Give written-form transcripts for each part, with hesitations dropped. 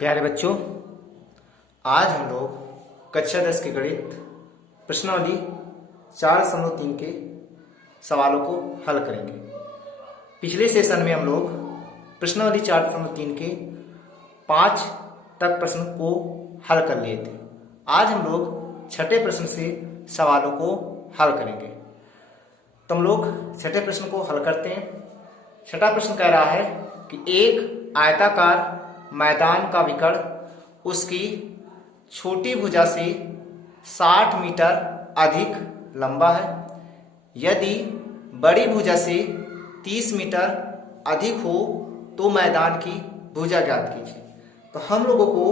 प्यारे बच्चों, आज हम लोग कक्षा 10 के गणित प्रश्नावली 4.3 के सवालों को हल करेंगे। पिछले सेशन में हम लोग प्रश्नावली 4.3 के 5 तक प्रश्न को हल कर लिए थे। आज हम लोग छठे प्रश्न से सवालों को हल करेंगे। तो हम लोग छठे प्रश्न को हल करते हैं। छठा प्रश्न कह रहा है कि एक आयताकार मैदान का विकर्ण उसकी छोटी भुजा से 60 मीटर अधिक लंबा है। यदि बड़ी भुजा से 30 मीटर अधिक हो तो मैदान की भुजा ज्ञात कीजिए। तो हम लोगों को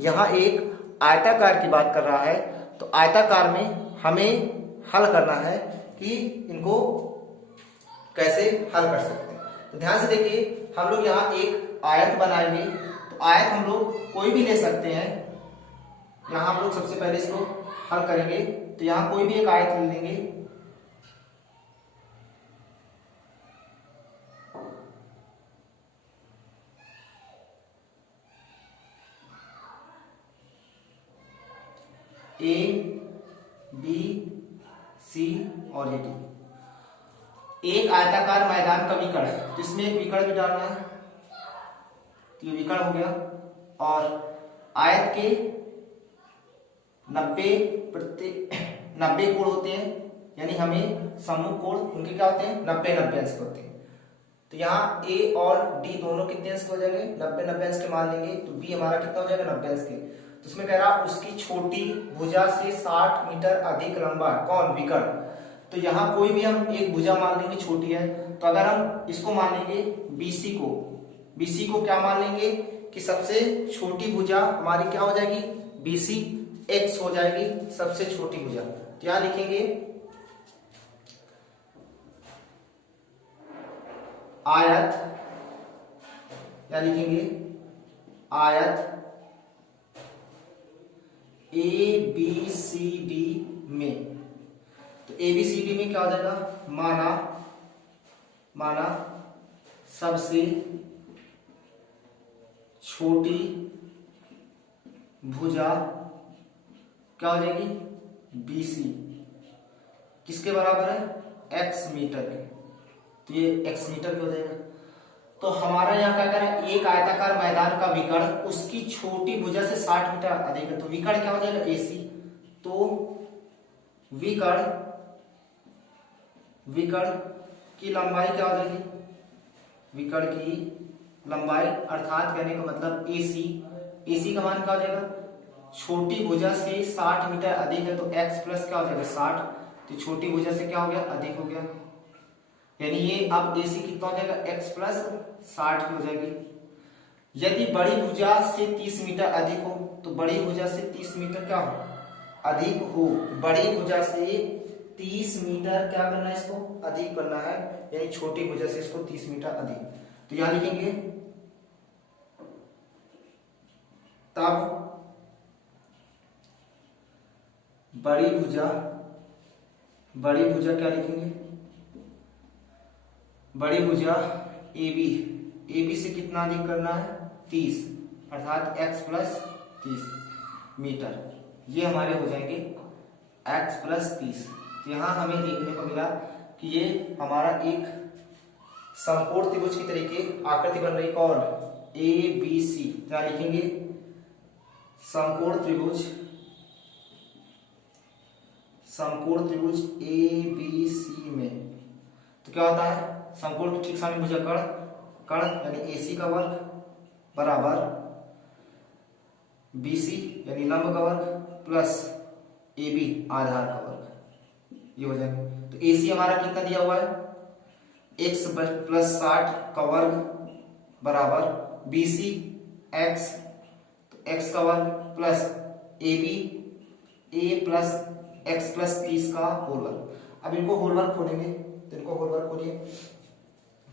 यहाँ एक आयताकार की बात कर रहा है, तो आयताकार में हमें हल करना है कि इनको कैसे हल कर सकते हैं। तो ध्यान से देखिए, हम लोग यहाँ एक आयत बनाएंगे। तो आयत हम लोग कोई भी ले सकते हैं। यहाँ हम लोग सबसे पहले इसको हल करेंगे। तो यहाँ कोई भी एक आयत ले लेंगे। ए, बी, सी और ये डी। एक आयताकार मैदान का विकर्ण है, तो इसमें एक विकर्ण भी डालना है। तो ये विकर्ण हो गया। और आयत के 90 कोण होते हैं, यानी हमें सम्मुख कोण उनके क्या होते हैं, 90 अंश के होते हैं। तो यहाँ ए और डी दोनों कितने अंश के हो जाएंगे, 90 अंश के मान लेंगे। तो बी हमारा कितना हो जाएगा, 90 अंश के। तो उसमें कह रहा उसकी छोटी भुजा से 60 मीटर अधिक लंबा है। कौन, विकर्ण। तो यहाँ कोई भी हम एक भुजा मान लेंगे, छोटी है। तो अगर हम इसको मान लेंगे बीसी को क्या मान लेंगे कि सबसे छोटी भुजा हमारी क्या हो जाएगी, बीसी एक्स हो जाएगी, सबसे छोटी भुजा। तो यहां लिखेंगे आयत, या लिखेंगे आयत ए बी सी डी में। तो ए बी सी डी में क्या हो जाएगा, माना सबसे छोटी भुजा क्या हो जाएगी, BC, किसके बराबर है, x मीटर के। तो ये x मीटर के हो जाएगा। तो हमारा यहाँ क्या कह रहा है, एक आयताकार मैदान का विकर्ण उसकी छोटी भुजा से 60 मीटर अधिक है। तो विकर्ण क्या हो जाएगा, AC। तो विकर्ण की लंबाई क्या हो जाएगी, विकर्ण की लंबाई अर्थात कहने का मतलब AC का मान क्या हो जाएगा, छोटी भुजा से 60 मीटर अधिक है। तो x प्लस क्या हो जाएगा, 60। तो छोटी भुजा से क्या हो गया, अधिक हो गया। यानी ये अब AC कितना हो जाएगा, x प्लस 60 की हो जाएगी। यदि बड़ी भुजा से 30 मीटर अधिक हो, तो बड़ी भुजा से 30 मीटर क्या हो, अधिक हो। बड़ी भुजा से 30 मीटर क्या करना है, इसको अधिक करना है, यानी छोटी भुजा से इसको 30 मीटर अधिक। तो यहां लिखेंगे तब बड़ी भुजा क्या लिखेंगे, बड़ी भुजा AB से कितना अधिक करना है, 30, अर्थात x प्लस 30 मीटर। ये हमारे हो जाएंगे x प्लस 30। तो यहाँ हमें देखने को मिला कि ये हमारा एक समकोण त्रिभुज की तरीके आकृति बन रही। कौन, ABC। क्या लिखेंगे, समकोण त्रिभुज ABC में। तो क्या होता है, समकोण के ठीक सामने भुजा कर्ण यानी AC का वर्ग बराबर BC यानी लंब का वर्ग प्लस AB आधार का वर्ग, ये हो जाएगा। तो AC हमारा कितना दिया हुआ है, x प्लस 60 का वर्ग बराबर BC x, तो x का वर्ग plus AB A plus x plus 30 का होल वर्ग। अब इनको होल वर्ग खोलेंगे, तो इनको होल वर्ग खोलिए,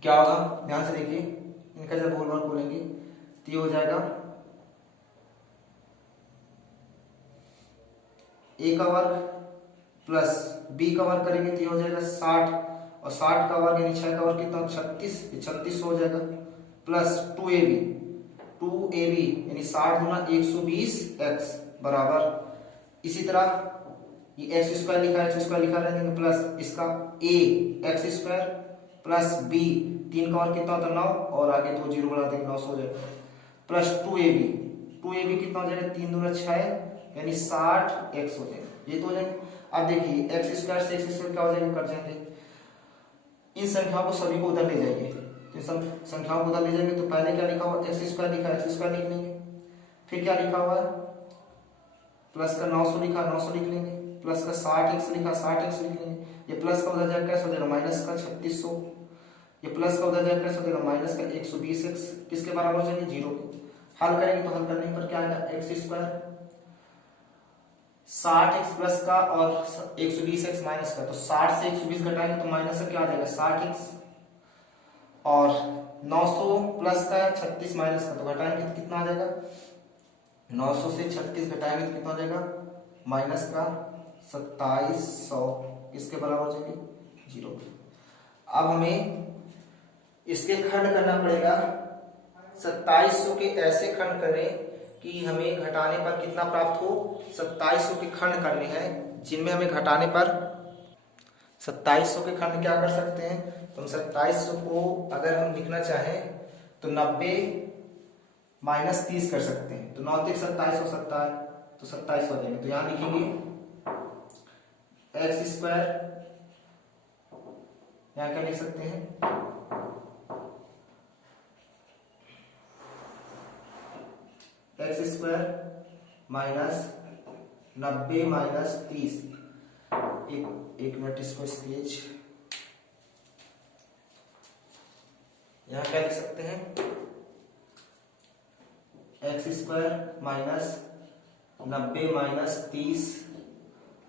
क्या होगा, ध्यान से देखिए। इनका जब होल वर्ग खोलेंगे तो ये हो जाएगा A का वर्ग प्लस B का वर्ग करेंगे तो ये हो जाएगा 60, और 60 का वर्ग यानी 6 का वर्ग कितना, 36 हो जाएगा, प्लस 2ab 2ab यानी 60 गुना 120 x बराबर, इसी तरह ये एक्स स्क्वायर लिखा रहेंगे प्लस इसका a x square plus b, 3 का और कितना होता है 9, और आगे 2 जीरो बढ़ा देंगे 900 हो जाएगा, प्लस 2ab कितना हो जाएगा 3 दूना 6 यानी 60x हो जाएगा। ये तो हो जाएगा। अब देखिए एक्स स्क्वायर से एक्स स्क्वायर क्या हो जाएगा, कट जाएंगे। इन संख्याओं को सभी को उधर ले जाइए, तो संख्याओं को उधर ले जाएंगे तो पहले क्या लिखा हुआ एक्स स्क्वायर लिख लेंगे, फिर क्या लिखा हुआ है प्लस का 900 लिखा 900 लिख लेंगे, प्लस का 60x लिखा 60x लिख लेंगे, ये प्लस का उधर जाकर कैसे हो जाएगा माइनस का 3600, ये प्लस का उधर जाकर कैसे हो जाएगा माइनस का 120x, किसके बराबर हो जाएंगे 0 के। हल करेंगे तो हल करने पर क्या आएगा एक्स स्क्वायर 60x प्लस का और 120x माइनस का, तो 60 से 120 घटाएंगे तो माइनस का क्या आ जाएगा 60x, और 900 प्लस का 36 माइनस का, तो घटाएंगे तो कितना आ जाएगा 900 से 36 घटाएंगे तो कितना हो जाएगा माइनस का 2700, किसके बराबर हो जाएगी 0। अब हमें इसके खंड करना पड़ेगा, 2700 के ऐसे खंड करें कि हमें घटाने पर कितना प्राप्त हो, 2700 के खंड करने हैं जिनमें हमें घटाने पर 2700 के खंड क्या कर सकते हैं, तो हम 2700 को अगर हम लिखना चाहें तो 90 माइनस 30 कर सकते हैं, तो 9 तक 27 हो सकता है, तो 27 हो जाएंगे। तो यहां लिखेंगे एक्स स्क्वायर, यहां क्या लिख सकते हैं एक्स स्क्वायर माइनस 90 माइनस 30, एक मिनट इसको स्केच, यहां क्या लिख सकते हैं एक्स स्क्वायर माइनस 90 माइनस 30,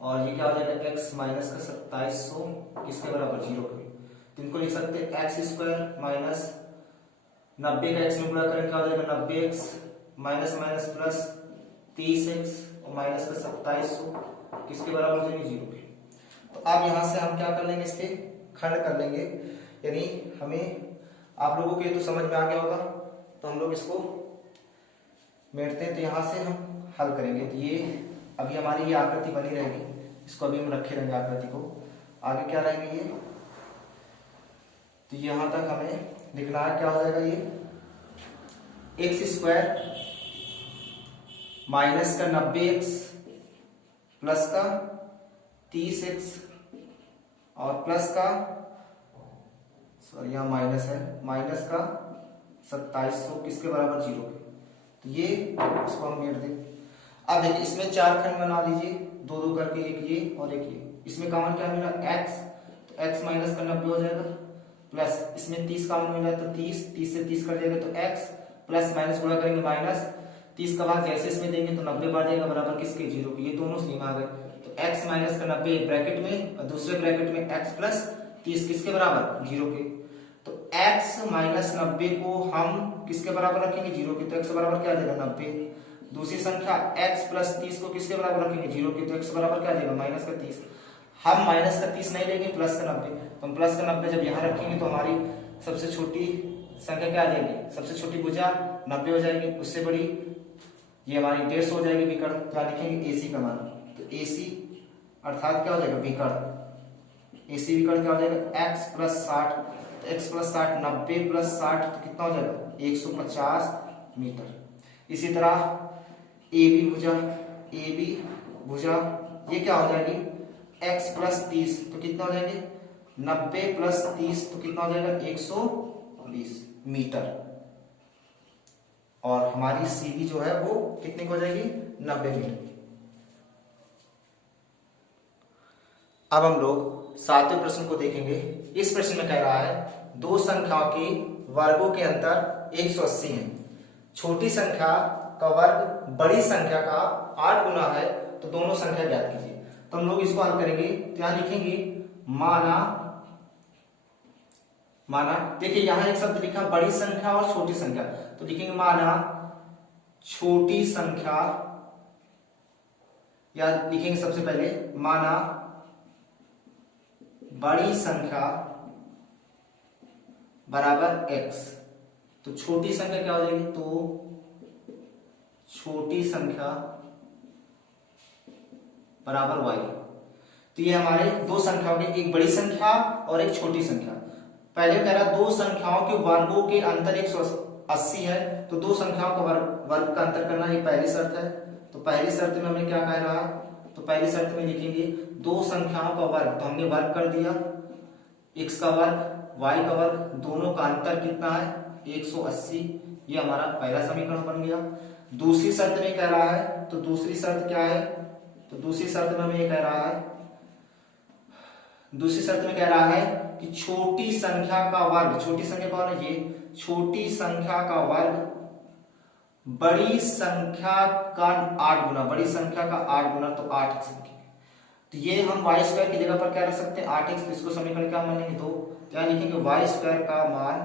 और ये क्या हो जाएगा एक्स माइनस का 2700, किसके बराबर 0 के। तो इनको लिख सकते हैं एक्स स्क्वायर माइनस 90 का एक्स में गुणा करें क्या हो जाएगा 90x minus minus plus 30x और माइनस का 2700, किसके बराबर हो जाएंगे 0 के। तो अब यहां से हम क्या कर लेंगे इसके खंड कर लेंगे, यानी हमें आप लोगों के तो समझ में आ गया होगा, तो हम लोग इसको मेटते हैं, तो यहां से हम हल करेंगे। तो ये अभी हमारी ये आकृति बनी रहेगी, इसको अभी हम रखे रहेंगे आकृति को, आगे क्या रहेंगे ये, तो यहां तक हमें लिखना है क्या हो जाएगा ये एक्स स्क्वायर माइनस का 90x प्लस का 30x और प्लस का सॉरी यहाँ माइनस है, माइनस का 2700, किसके बराबर 0 के। तो ये इसको हम मेट दें। अब देखिए इसमें 4 खंड बना लीजिए, 2 करके, एक ये और एक ये, इसमें कॉमन क्या मिला x, तो x माइनस का 90 हो जाएगा, प्लस इसमें 30 कॉमन मिला तो 30 से 30 कर जाएगा तो x, प्लस माइनस गुणा करेंगे माइनस, 30 का भाग जैसे इसमें देंगे तो 90 बार जाएगा बराबर किसके 0 के। ये दोनों सेम आ गए, तो x माइनस का 90 एक ब्रैकेट में और दूसरे ब्रैकेट में x प्लस 30 किसके बराबर 0 के। तो x माइनस 90 को हम किसके बराबर रखेंगे 0 के, तो x बराबर क्या आ जाएगा 90। दूसरी संख्या x प्लस 30 को किसके बराबर रखेंगे 0 के, तो x बराबर क्या आ जाएगा माइनस का 30। हम माइनस का 30 नहीं लेंगे, प्लस का 90, तो हम प्लस का 90 जब यहाँ रखेंगे तो हमारी सबसे छोटी संख्या क्या आ जाएगी, सबसे छोटी भुजा 90 हो जाएगी, उससे बड़ी ये हमारी 150 हो जाएगी विकर्ण। क्या लिखेंगे AC का मान, तो AC अर्थात क्या हो जाएगा विकर्ण, AC विकर्ण क्या हो जाएगा x प्लस 60, तो x प्लस 60 90 प्लस 60 तो कितना हो जाएगा 150 मीटर। इसी तरह AB भुजा ये क्या हो जाएगी x प्लस 30, तो कितना हो जाएंगे 90 प्लस 30 तो कितना हो जाएगा 120 मीटर, और हमारी CB जो है वो कितने की हो जाएगी 90 मीटर। अब हम लोग 7वें प्रश्न को देखेंगे। इस प्रश्न में कह रहा है दो संख्याओं के वर्गों के अंतर 180 है, छोटी संख्या का वर्ग बड़ी संख्या का 8 गुना है, तो दोनों संख्या ज्ञात कीजिए। तो हम लोग इसको हल करेंगे, तो यहां लिखेंगे माना देखिए यहां एक शब्द लिखा बड़ी संख्या और छोटी संख्या, तो लिखेंगे माना छोटी संख्या, या लिखेंगे सबसे पहले माना बड़ी संख्या बराबर x, तो छोटी संख्या क्या हो जाएगी, तो छोटी संख्या बराबर y। तो ये हमारे दो संख्याओं के, एक बड़ी संख्या और एक छोटी संख्या। पहले कह रहा दो संख्याओं के वर्गों के अंतर 180 है, तो दो संख्याओं का वर्ग का अंतर करना ये पहली शर्त है। तो पहली शर्त में हमें क्या कह रहा है, तो पहली शर्त में लिखेंगे दो संख्याओं का वर्ग, तो हमने वर्ग कर दिया, x का वर्ग y का वर्ग, दोनों का अंतर कितना है 180। ये हमारा पहला समीकरण बन गया। दूसरी शर्त में कह रहा है, तो दूसरी शर्त क्या है, तो दूसरी शर्त में हमें ये कह रहा है, दूसरी शर्त में कह रहा है कि छोटी संख्या का वर्ग, छोटी संख्या कौन है ये, छोटी संख्या का वर्ग बड़ी संख्या का 8 गुना, बड़ी संख्या का 8 गुना, तो 8x लिखेंगे। तो ये हम वाई स्क्वायर की जगह पर क्या रख सकते हैं 8x, तो इसको समीकरण क्या मानेंगे 2, क्या लिखेंगे वाई स्क्वायर का मान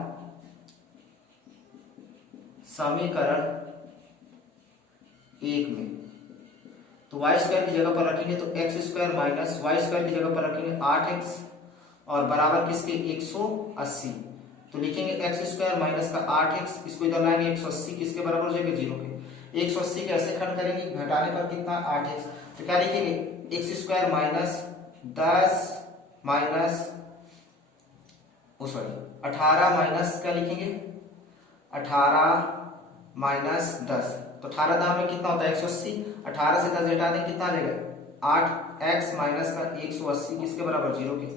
समीकरण 1 में, तो वाई स्क्वायर की जगह पर रखेंगे तो X square minus Y square की जगह पर रखेंगे 8x और बराबर किसके 180। तो लिखेंगे एक्स स्क्वायर माइनस का 8x, इसको इधर लाएंगे 180, किसके बराबर हो जाएगा 0 के। 180 के ऐसे खंड करेंगे, घटाने पर कितना 8x, तो क्या लिखेंगे x square minus 10 minus 18 minus क्या लिखेंगे 18 माइनस 10, तो 18 दाम में कितना होता है 180, 18 से 10 घटा दें कितना आ जाएगा 8x माइनस का 180, किसके बराबर 0 के।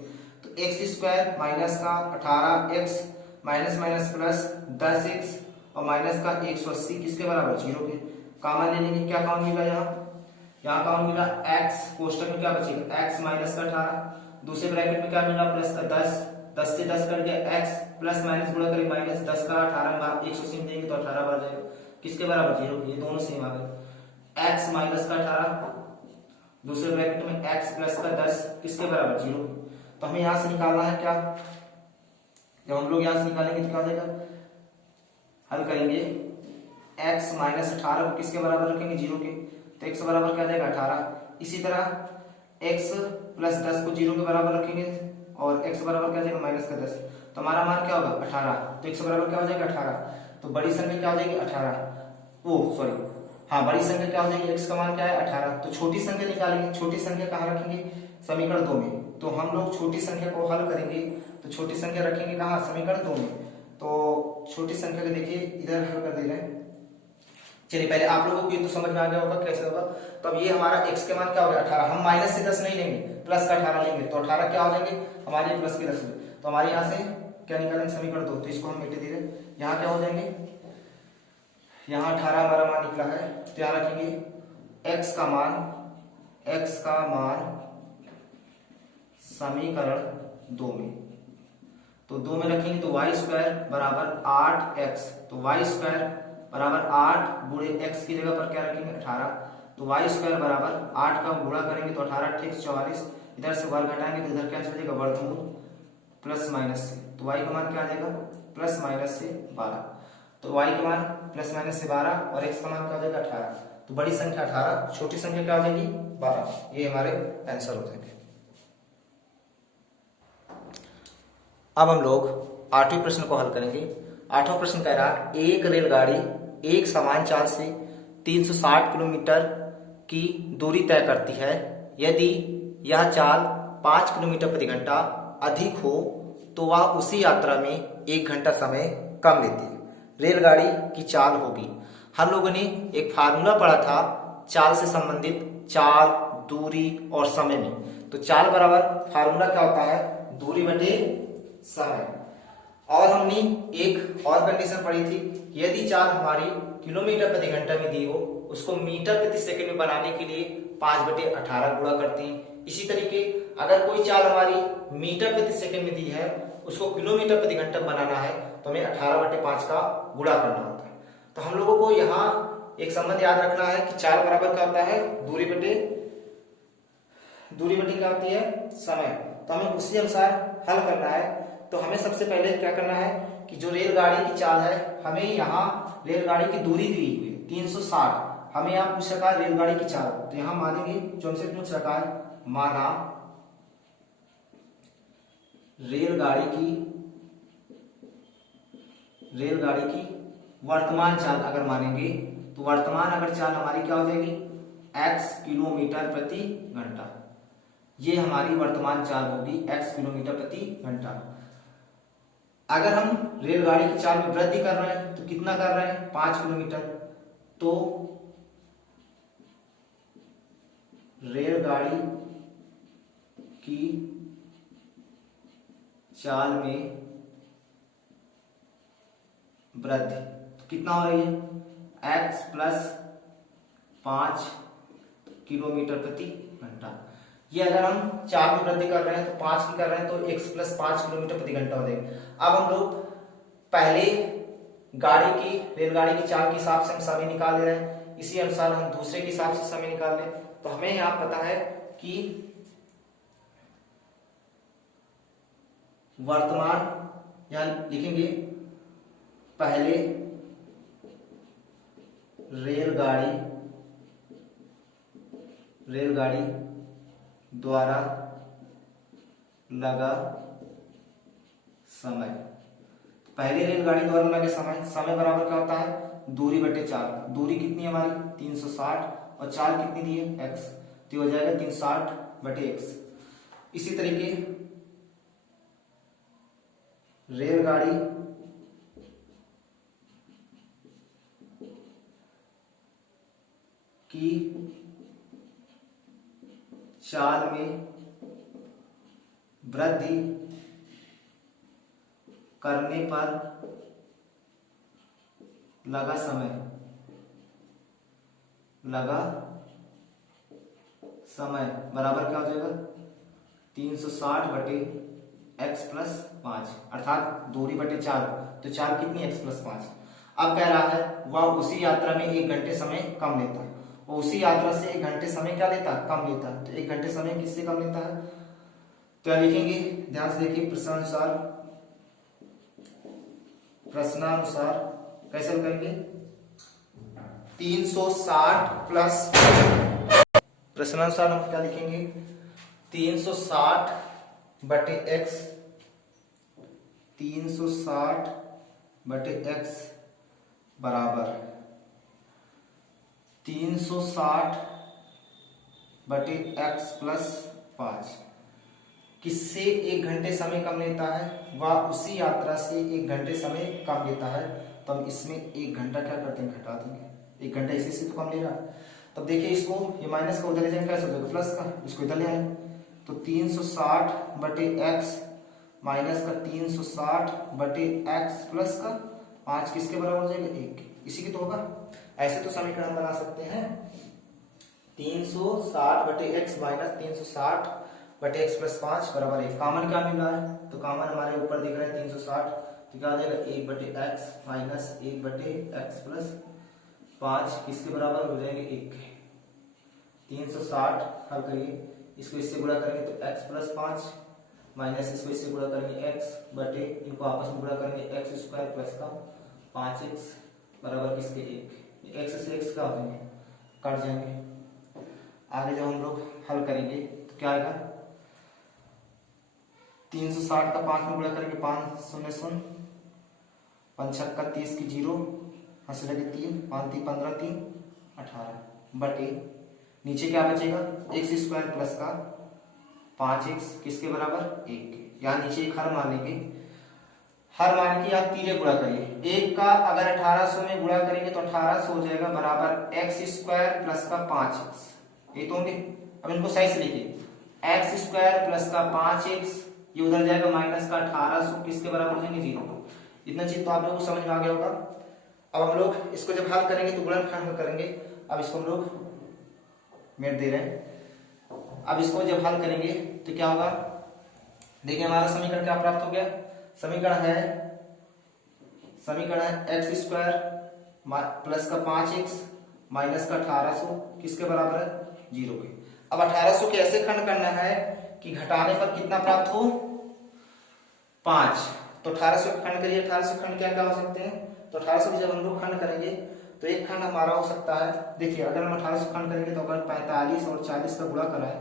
तो एक्स स्क्वायर माइनस का 18x minus minus plus 10x और माइनस का 180 किसके बराबर 0 के। कॉमन ले लेंगे, क्या कॉमन मिला यहाँ कॉमन मिला x, कोष्टक में क्या बचेगा x माइनस का 18, दूसरे ब्रैकेट में क्या मिला प्लस का 10 से 10 कर दिया x प्लस माइनस गुणा करें माइनस 10 का 18 में 180 में देंगे तो 18 बार जाएगा, किसके बराबर 0, ये दोनों सेम आ गए। x माइनस का 18 दूसरे ब्रैकेट में x प्लस का 10 किसके बराबर 0। तो हमें यहां से निकालना है क्या, जब हम लोग यहां से निकालेंगे तो क्या हो जाएगा, हल करेंगे x माइनस 18 को किसके बराबर रखेंगे 0 के, तो x बराबर क्या जाएगा 18। इसी तरह x प्लस 10 को 0 के बराबर रखेंगे और x बराबर क्या जाएगा माइनस का 10, तो हमारा मान क्या होगा 18, तो x बराबर क्या हो जाएगा 18, तो बड़ी संख्या क्या हो जाएगी 18, ओ सॉरी हाँ बड़ी संख्या क्या हो जाएगी x का मान क्या है 18। तो छोटी संख्या निकालेंगे, छोटी संख्या कहाँ रखेंगे समीकरण 2 में, तो हम लोग छोटी संख्या को हल करेंगे तो छोटी संख्या रखेंगे कहाँ समीकरण 2 में। तो छोटी संख्या को देखिए इधर हल कर दे रहे हैं, चलिए पहले आप लोगों को ये तो समझ में आ गया होगा कैसे होगा। तो अब ये हमारा x के मान क्या हो गया 18, हम माइनस से 10 नहीं लेंगे प्लस का 18 लेंगे, तो 18 क्या हो जाएंगे हमारे प्लस के 10 हुए, तो हमारे यहाँ से क्या निकालेंगे समीकरण 2, तो इसको हम मिटे दे रहे, यहाँ क्या हो जाएंगे, यहाँ 18 हमारा मान निकला है, तो यहाँ रखेंगे x का मान समीकरण 2 में, तो 2 में रखेंगे तो वाई स्क्वायर बराबर 8x, तो वाई स्क्वायर बराबर 8 गुणे x की जगह पर क्या रखेंगे 18, तो वाई स्क्वायर बराबर 8 का गुणा करेंगे तो 18 ठीक 44, इधर से वर्ग घटाएंगे तो इधर क्या चल जाएगा वर्गमूल प्लस माइनस से, तो y का मान क्या आ जाएगा प्लस माइनस से 12, तो y का मान प्लस माइनस से 12 और x का मान क्या हो जाएगा 18, तो बड़ी संख्या 18, छोटी संख्या क्या हो जाएगी 12, ये हमारे आंसर हो जाएंगे। अब हम लोग 8वें प्रश्न को हल करेंगे। 8वां प्रश्न कह रहा एक रेलगाड़ी एक समान चाल से 360 किलोमीटर की दूरी तय करती है, यदि यह चाल 5 किलोमीटर प्रति घंटा अधिक हो तो वह उसी यात्रा में 1 घंटा समय कम लेती है। रेलगाड़ी की चाल होगी। हम लोगों ने एक फार्मूला पढ़ा था चाल से संबंधित, चाल, दूरी और समय में। तो चाल बराबर फार्मूला क्या होता है दूरी बटे समय। और हमने एक और कंडीशन पढ़ी थी, यदि चाल हमारी किलोमीटर प्रति घंटा में दी हो उसको मीटर प्रति सेकंड में बनाने के लिए 5/18 गुणा करते हैं। इसी तरीके अगर कोई चाल हमारी मीटर प्रति सेकंड में दी है उसको किलोमीटर प्रति घंटा बनाना है तो हमें 18/5 का गुणा करना होता है। तो हम लोगों को यहाँ एक संबंध याद रखना है कि चाल बराबर क्या होता है दूरी बटे क्या होती है समय। तो हमें उसी अनुसार हल करना है। तो हमें सबसे पहले क्या करना है कि जो रेलगाड़ी की चाल है, हमें यहाँ रेलगाड़ी की दूरी दी हुई 360, हमें यहाँ पूछ रखा है रेलगाड़ी की चाल, तो यहाँ मानेंगे जो हमसे पूछ रखा है, माना रेलगाड़ी की वर्तमान चाल अगर मानेंगे तो वर्तमान अगर चाल हमारी क्या हो जाएगी, x किलोमीटर प्रति घंटा। ये हमारी वर्तमान चाल होगी x किलोमीटर प्रति घंटा। अगर हम रेलगाड़ी की चाल में वृद्धि कर रहे हैं तो कितना कर रहे हैं, 5 किलोमीटर। तो रेलगाड़ी की चाल में वृद्धि तो कितना हो रही है, x प्लस 5 किलोमीटर प्रति घंटा। ये अगर हम चाल में वृद्धि कर रहे हैं तो 5 की कर रहे हैं तो x प्लस 5 किलोमीटर प्रति घंटा हो जाएगा। अब हम लोग पहले रेलगाड़ी की चाल के हिसाब से हम समय निकाल ले रहे हैं, इसी अनुसार हम दूसरे के हिसाब से समय निकाल लें। तो हमें यहाँ पता है कि वर्तमान, यहां लिखेंगे पहले रेलगाड़ी द्वारा लगा समय। पहले रेलगाड़ी द्वारा लगे समय बराबर क्या होता है, दूरी बटे चाल। दूरी कितनी है हमारी 360 और चाल कितनी दी है x, तो हो जाएगा 360 बटे x। इसी तरीके रेलगाड़ी की चाल में वृद्धि करने पर लगा समय बराबर क्या हो जाएगा, 360 बटे x प्लस 5, अर्थात दूरी बटे चाल। तो चाल कितनी x प्लस 5। अब कह रहा है वह उसी यात्रा में 1 घंटे समय कम लेता है। वो उसी यात्रा से 1 घंटे समय क्या लेता है, कम लेता है। तो 1 घंटे समय किससे कम लेता है, तो यह लिखेंगे, ध्यान से देखिए, प्रश्नानुसार कैसे हम करेंगे, 360 प्लस, प्रश्नानुसार हम क्या लिखेंगे, 360 बटे x, 360 बटे x बराबर 360 बटे x प्लस 5। किससे 1 घंटे समय कम लेता है, वह उसी यात्रा से 1 घंटे समय कम लेता है। तो हम इसमें 1 घंटा क्या करते हैं, घटा देंगे। 1 घंटा इसी से तो कम ले रहा है। तब देखिए इसको, ये माइनस का उधर ले जाएंगे, कैसे हो जाएगा प्लस का, इसको इधर ले आए तो 360 बटे x माइनस का 360 बटे x प्लस का 5 किसके बराबर हो जाएगा, 1। इसी की तो होगा। ऐसे तो समीकरण बना सकते हैं, 360 बटे x माइनस 360 बटे x प्लस 5 बराबर 1। कॉमन क्या मिल रहा है, तो कॉमन हमारे ऊपर दिख रहा है 360, तो क्या आ जाएगा 1 बटे x माइनस 1 बटे x प्लस 5 किसके बराबर हो जाएंगे, 1। 360 हल करिए, इसको इससे गुणा करेंगे तो x प्लस 5 माइनस इसको इससे गुणा करेंगे x बटे, इनको आपस में गुणा करेंगे x स्क्वायर प्लस का 5x बराबर किसके, 1। x से x का हो जाएंगे, कट जाएंगे। आगे जब हम लोग हल करेंगे तो क्या आएगा, 360 का 5 में गुणा करेंगे, 5 शून्य शून्य, 5 छक्का 30 की 0, हंस लगे 3, 5 3 15 3 18 बटे नीचे क्या बचेगा, x स्क्वायर प्लस का 5x किसके बराबर, 1 के। यहाँ नीचे एक हर मान लेंगे, हर मान के यहाँ तीरे गुणा करिए। 1 का अगर 1800 में गुणा करेंगे तो 1800 हो जाएगा बराबर x स्क्वायर प्लस का 5x, ये तो होंगे। अब इनको सही से लिखिए, x स्क्वायर प्लस का 5x, ये उधर जाएगा माइनस का 1800 किसके बराबर हो जाएंगे, 0। इतना चीज तो आप लोगों को समझ में आ गया होगा। अब हम लोग इसको जब हल करेंगे तो गुणनखंड में करेंगे। अब इसको हम लोग मेट दे रहे हैं। अब इसको जब हल करेंगे तो क्या होगा, देखिए हमारा समीकरण क्या प्राप्त हो गया, समीकरण है x स्क्वायर प्लस का 5x माइनस का 1800 किसके बराबर है, 0 के। अब 1800 के ऐसे खंड करना है कि घटाने पर कितना प्राप्त हो, 5। तो 1800 खंड करिए, 1800 खंड क्या क्या हो सकते हैं, तो 1800 की जब हम लोग खंड करेंगे तो एक खंड हमारा हो सकता है, देखिए अगर हम 1800 खंड करेंगे तो अगर 45 और 40 का गुणा कराए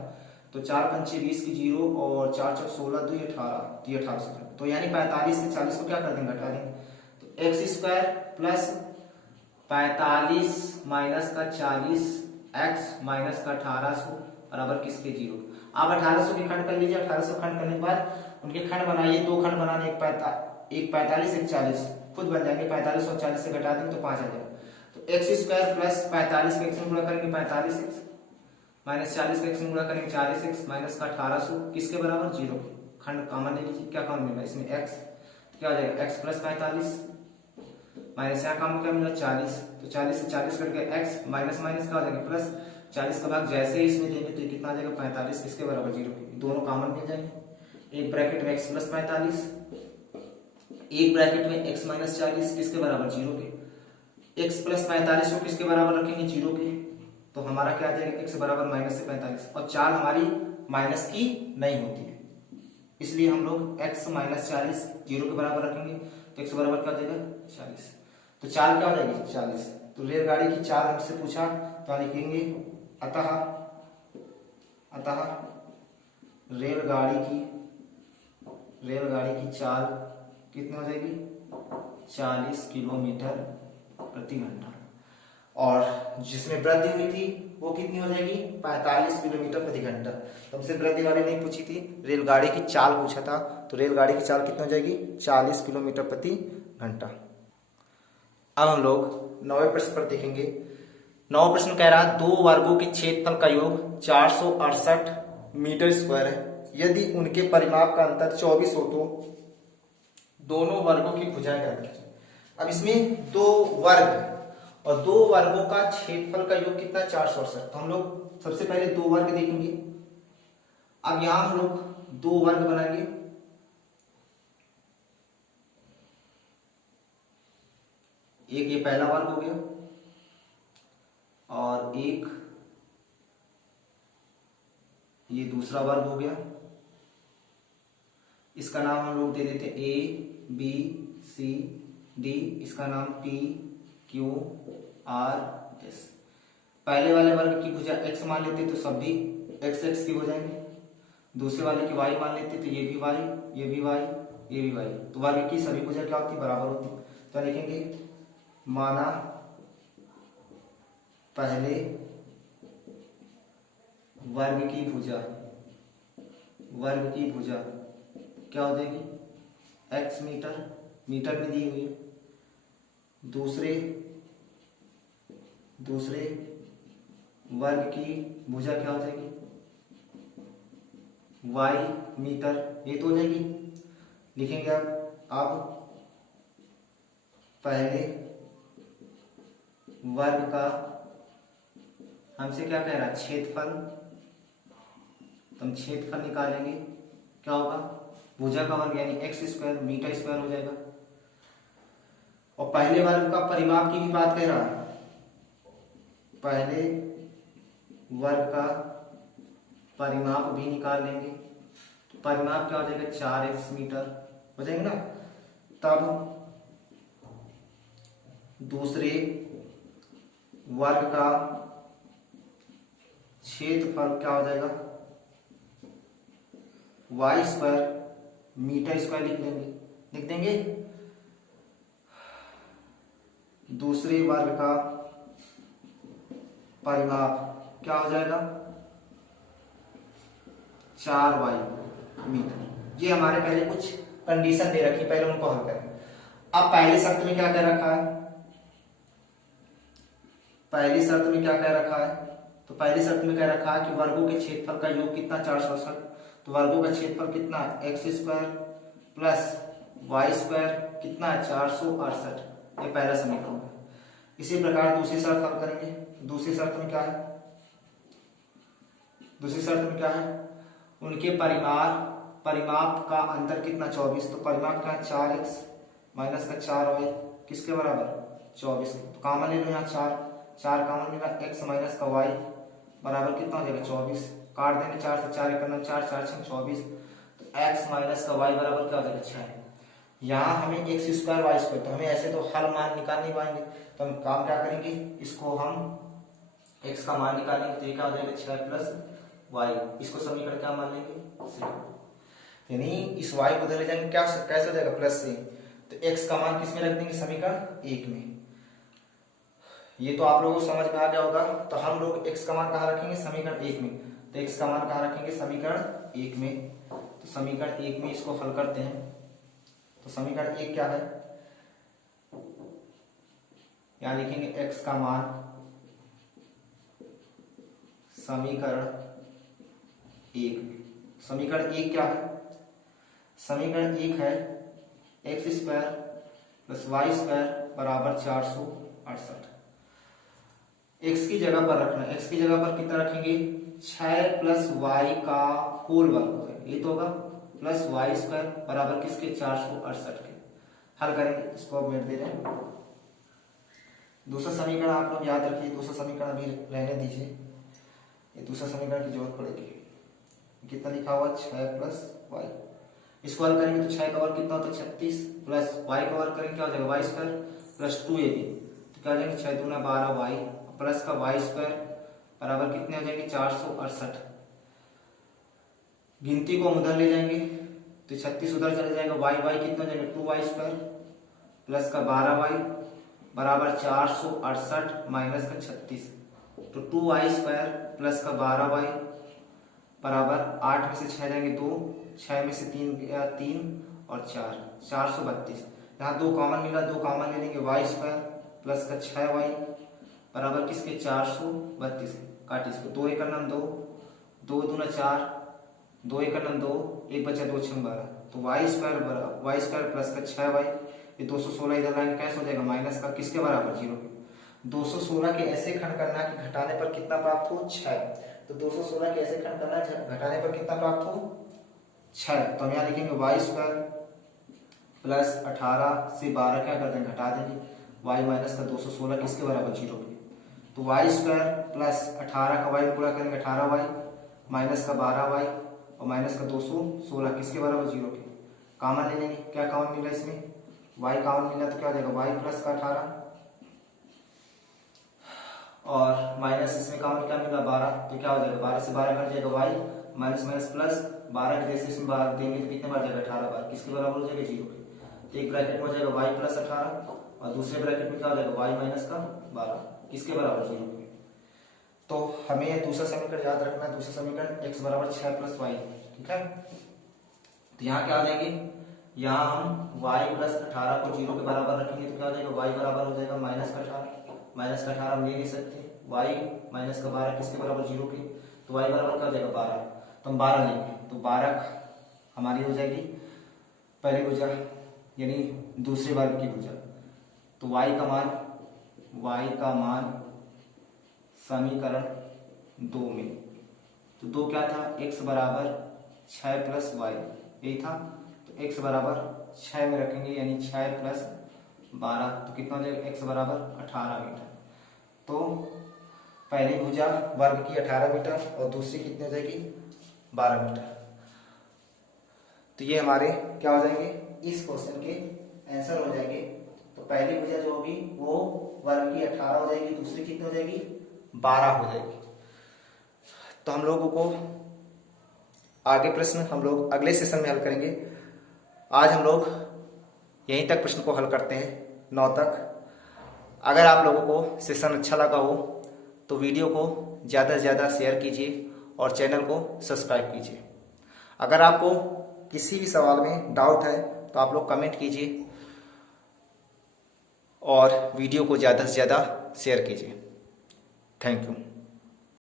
तो 4 पंचे 20 की 0 और 4 चौक 16 2 18, तो ये 1800। तो यानी 45 से 40 को क्या कर देंगे, घटा देंगे। तो x स्क्वायर प्लस 45 माइनस का 40 x माइनस का 1800 बराबर किसके 0। आप 1800 की खंड कर लीजिए। 1800 खंड करने के बाद उनके खंड बनाइए, दो खंड बनाने, एक 45 एक 40 खुद बन जाएंगे। 45 और 40 से घटा देंगे तो 5 आ जाएगा। तो एक्स स्क्वायर प्लस 45 का एक्स में गुणा करेंगे 45 एक्स माइनस 40 का एक्स में गुणा करेंगे 40 एक्स माइनस का 1800 किसके बराबर 0। खंड कॉमन ले लीजिए, क्या कॉमन मिला इसमें x, तो क्या हो जाएगा x प्लस 45 माइनस यहाँ कॉमन क्या मिला 40, तो 40 से 40 कट गया x माइनस माइनस का हो जाएगा प्लस 40 का भाग जैसे ही इसमें देंगे तो ये कितना आ जाएगा 45 किसके बराबर 0। दोनों कॉमन मिल जाएंगे। एक ब्रैकेट में x प्लस 45, एक ब्रैकेट में x माइनस 40 किसके बराबर 0 के। x प्लस 45 को किसके बराबर रखेंगे 0 के, तो हमारा क्या आ जाएगा x बराबर माइनस से 45 और चाल हमारी माइनस की नहीं होती है, इसलिए हम लोग x माइनस 40 0 के बराबर रखेंगे तो x बराबर क्या हो जाएगा 40। तो चाल क्या हो जाएगी 40। तो रेलगाड़ी की चाल हमसे पूछा तो लिखेंगे अतः रेलगाड़ी की चाल कितनी हो जाएगी 40 किलोमीटर प्रति घंटा, और जिसमें वृद्धि हुई थी वो कितनी हो जाएगी 45 किलोमीटर प्रति घंटा। तो हमसे वृद्धि वाली नहीं पूछी थी, रेलगाड़ी की चाल पूछा था, तो रेलगाड़ी की चाल कितनी हो जाएगी 40 किलोमीटर प्रति घंटा। अब हम लोग 9वें प्रश्न पर देखेंगे। 9वां प्रश्न कह रहा है 2 वर्गों के क्षेत्रफल का योग 468 मीटर स्क्वायर है। यदि उनके परिमाप का अंतर 24 हो तो दोनों वर्गों की भुजाएं ज्ञात कीजिए। अब इसमें 2 वर्ग है और 2 वर्गों का क्षेत्रफल का योग कितना 468। तो हम लोग सबसे पहले 2 वर्ग देखेंगे। अब यहां हम लोग 2 वर्ग बनाएंगे। एक ये पहला वर्ग हो गया और एक ये दूसरा वर्ग हो गया। इसका नाम हम लोग दे देते ए बी सी डी, इसका नाम पी क्यू आर एस। पहले वाले वर्ग की भुजा x मान लेते तो सब भी x x की हो जाएंगे, दूसरे वाले की y मान लेते तो ये भी y, ये भी y, ये भी y। तो वर्ग की सभी भुजा क्या होती बराबर होती। तो लिखेंगे माना पहले वर्ग की भुजा क्या हो जाएगी x मीटर में दी हुई है। दूसरे वर्ग की भुजा क्या हो जाएगी y मीटर, ये तो हो जाएगी। लिखेंगे अब पहले वर्ग का हमसे क्या कह रहा है क्षेत्रफल, तो हम क्षेत्रफल निकालेंगे क्या होगा भुजा का वर्ग यानी x स्क्वायर मीटर स्क्वायर हो जाएगा। और पहले वर्ग का परिमाप की भी बात कह रहा है, पहले वर्ग का परिमाप भी निकाल लेंगे। तो परिमाप क्या हो जाएगा 4x मीटर हो जाएंगे ना। तब दूसरे वर्ग का क्षेत्रफल क्या हो जाएगा y स्क्वायर मीटर स्क्वायर लिख देंगे। दूसरे वर्ग का परिमाप क्या हो जाएगा 4y मीटर। ये हमारे पहले कुछ कंडीशन दे रखी, पहले उनको हल करें। अब पहली शर्त में क्या कह रखा है, पहली शर्त में क्या कह रखा है, तो पहली शर्त में कह रखा है कि वर्गों के क्षेत्रफल का योग कितना 468। तो वर्गों का क्षेत्रफल कितना x square plus y square कितना है 468, ये पहला समीकरण है। इसी प्रकार दूसरी शर्त हल करेंगे। दूसरी शर्त में क्या है, दूसरी शर्त में क्या है उनके परिमाप का अंतर कितना 24। तो परिमाप क्या है 4x माइनस का 4y किसके बराबर 24। तो कॉमन ले लो यहाँ 4 कॉमन लेगा x माइनस का y बराबर कितना हो जाएगा 24। काट देंगे 4 से 4 एक 4 4 6 24। तो x माइनस का y बराबर क्या हो जाएगा 6। यहाँ हमें x स्क्वायर y स्क्वायर, तो हमें ऐसे तो हल मान निकाल नहीं पाएंगे, तो हम काम क्या करेंगे इसको हम x का मान निकालेंगे। तो ये क्या हो जाएगा 6 प्लस y, इसको समीकरण क्या मान लेंगे यानी इस y को उधर ले जाएंगे क्या कैसे हो जाएगा प्लस से। तो x का मान किस में रख देंगे समीकरण 1 में। ये तो आप लोगों को समझ में आ गया होगा। तो हम लोग x का मान कहाँ रखेंगे, समीकरण 1 में। तो x का मान कहाँ रखेंगे, समीकरण 1 में। तो समीकरण 1 में इसको हल करते हैं। तो समीकरण 1 क्या है, यहां लिखेंगे x का मान समीकरण 1 में। समीकरण 1 क्या है, समीकरण 1 है X square plus Y square बराबर 468। एक्स की जगह पर रखना, एक्स की जगह पर कितना रखेंगे, 6 प्लस वाई का होल वर्ग हो जाएगा, ये तो होगा, प्लस वाई स्क्वायर बराबर किसके, 468 के। हल करेंगे, इसको अब मिट दे रहे हैं। दूसरा समीकरण आप लोग याद रखिए, दूसरा समीकरण अभी रहने दीजिए, ये दूसरा समीकरण की जरूरत पड़ेगी। कितना लिखा हुआ, 6 प्लस वाई, इसको हल करेंगे तो 6 का वर्ग कितना होता है, 36, प्लस वाई का वर्ग करेंगे क्या हो जाएगा, वाई स्क्वायर प्लस 2ab, तो क्या हो जाएंगे 6 दूना 12 वाई प्लस का वाई स्क्वायर बराबर कितने हो जाएंगे, 468। गिनती को हम उधर ले जाएंगे तो 36 उधर चला जाएगा, वाई वाई कितना हो जाएगा, 2 वाई स्क्वायर प्लस का 12 वाई बराबर 468 माइनस का 36, तो 2 वाई स्क्वायर प्लस का 12 वाई बराबर 8 में से 6 जाएंगे 2, 6 में से 3 गया 3 और 4, 432। यहाँ 2 कॉमन मिला, 2 कॉमन ले लेंगे, वाई स्क्वायर प्लस का 6 वाई बराबर किसके, 432। काट इसको, 2 एक नम 2, 2 दूना 4, 2 एक नम 2, 1 बचा 2 6 12, तो वाई स्क्वायर प्लस का 6 वाई, ये 216 इधर लाएंगे कैसे हो जाएगा, माइनस का किसके बराबर, 0 के। 216 के ऐसे खंड करना कि घटाने पर कितना प्राप्त हो, 6। तो 216 के ऐसे खंड करना है घटाने पर कितना प्राप्त हो, 6। तो हम यहाँ लिखेंगे वाई स्क्वायर प्लस 18 से 12 क्या कर देंगे, घटा देंगे, वाई माइनस का 216 किसके बराबर, 0 के। तो वाई स्क्वायर प्लस 18 का वाई गुणा करेंगे 18 वाई माइनस का 12 वाई और माइनस का 216 किसके बराबर, 0 के। कॉमन ले लेंगे, क्या कॉमन मिला इसमें, वाई कॉमन मिला तो क्या हो जाएगा, वाई प्लस का 18 और माइनस इसमें कॉमन क्या मिला, 12, तो क्या हो जाएगा, 12 से 12 कट जाएगा, वाई माइनस माइनस प्लस 12 के जैसे इसमें 12 देंगे तो कितने बार जाएगा, 18 बार, किसके बराबर हो जाएगा, 0 के। तो एक ब्रैकेट में हो जाएगा वाई प्लस 18 और दूसरे ब्रैकेट में क्या हो जाएगा, वाई माइनस का 12 किसके बराबर, 0 के। तो हमें दूसरा समीकरण याद रखना है, दूसरा समीकरण x बराबर 6 प्लस वाई, ठीक है। तो यहाँ क्या आ जाएंगे, यहाँ हम y प्लस 18 को 0 के बराबर रखेंगे तो क्या हो जाएगा, y बराबर हो जाएगा माइनस का 18, माइनस का 18 हम ले नहीं सकते, y माइनस का 12 किसके बराबर, 0 के। तो y बराबर क्या हो जाएगा, 12, तो हम 12 लेंगे, तो 12 हमारी हो जाएगी पहली भुजा यानी दूसरे वर्ग की भुजा। तो y का मान समीकरण 2 में, तो 2 क्या था, x बराबर 6 प्लस वाई, यही था। तो x बराबर 6 में रखेंगे यानी 6 प्लस 12, तो कितना हो जाएगा, x बराबर 18 मीटर। तो पहली भुजा वर्ग की 18 मीटर और दूसरी कितनी हो जाएगी, 12 मीटर। तो ये हमारे क्या हो जाएंगे, इस क्वेश्चन के आंसर हो जाएंगे। तो पहली भुजा जो होगी वो वर्ग की 18 हो जाएगी, दूसरी कितनी हो जाएगी, 12 हो जाएगी। तो हम लोगों को आगे प्रश्न हम लोग अगले सेशन में हल करेंगे। आज हम लोग यहीं तक प्रश्न को हल करते हैं, 9 तक। अगर आप लोगों को सेशन अच्छा लगा हो तो वीडियो को ज़्यादा से ज़्यादा शेयर कीजिए और चैनल को सब्सक्राइब कीजिए। अगर आपको किसी भी सवाल में डाउट है तो आप लोग कमेंट कीजिए और वीडियो को ज़्यादा से ज़्यादा शेयर कीजिए। Thank you.